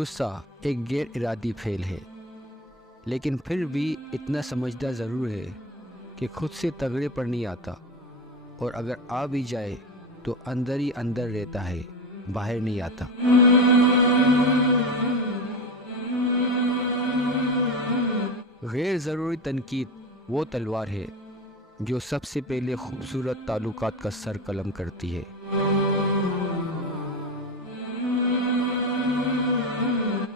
غصہ ایک غیر ارادی فعل ہے، لیکن پھر بھی اتنا سمجھدار ضرور ہے کہ خود سے تغڑے پر نہیں آتا، اور اگر آ بھی جائے تو اندر ہی اندر رہتا ہے، باہر نہیں آتا۔ غیر ضروری تنقید وہ تلوار ہے جو سب سے پہلے خوبصورت تعلقات کا سر قلم کرتی ہے۔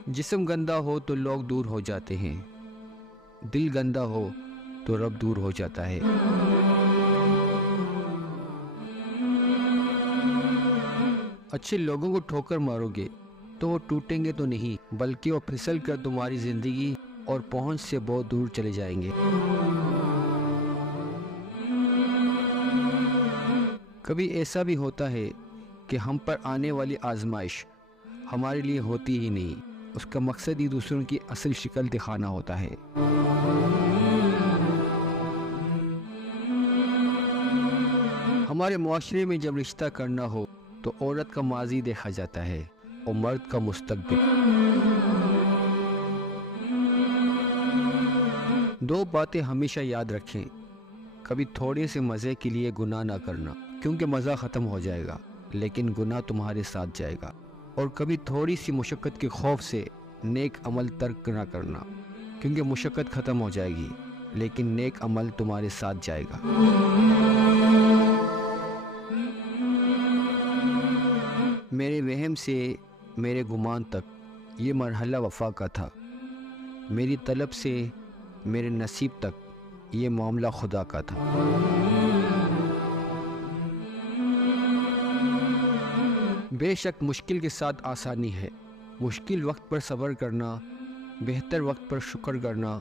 جسم گندا ہو تو لوگ دور ہو جاتے ہیں، دل گندا ہو تو رب دور ہو جاتا ہے۔ اچھے لوگوں کو ٹھوکر مارو گے تو وہ ٹوٹیں گے تو نہیں، بلکہ وہ پھسل کر تمہاری زندگی اور پہنچ سے بہت دور چلے جائیں گے۔ کبھی ایسا بھی ہوتا ہے کہ ہم پر آنے والی آزمائش ہمارے لیے ہوتی ہی نہیں، اس کا مقصد ہی دوسروں کی اصل شکل دکھانا ہوتا ہے۔ ہمارے معاشرے میں جب رشتہ کرنا ہو تو عورت کا ماضی دیکھا جاتا ہے اور مرد کا مستقبل۔ دو باتیں ہمیشہ یاد رکھیں: کبھی تھوڑے سے مزے کے لیے گناہ نہ کرنا، کیونکہ مزہ ختم ہو جائے گا لیکن گناہ تمہارے ساتھ جائے گا، اور کبھی تھوڑی سی مشقت کے خوف سے نیک عمل ترک نہ کرنا، کیونکہ مشقت ختم ہو جائے گی لیکن نیک عمل تمہارے ساتھ جائے گا۔ میرے وہم سے میرے گمان تک یہ مرحلہ وفا کا تھا، میری طلب سے میرے نصیب تک یہ معاملہ خدا کا تھا۔ بے شک مشکل کے ساتھ آسانی ہے، مشکل وقت پر صبر کرنا، بہتر وقت پر شکر کرنا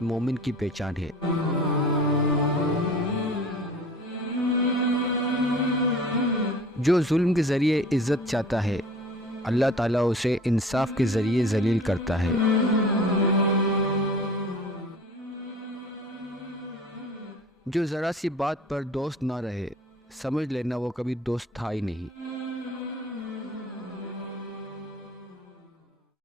مومن کی پہچان ہے۔ جو ظلم کے ذریعے عزت چاہتا ہے، اللہ تعالیٰ اسے انصاف کے ذریعے ذلیل کرتا ہے۔ جو ذرا سی بات پر دوست نہ رہے، سمجھ لینا وہ کبھی دوست تھا ہی نہیں۔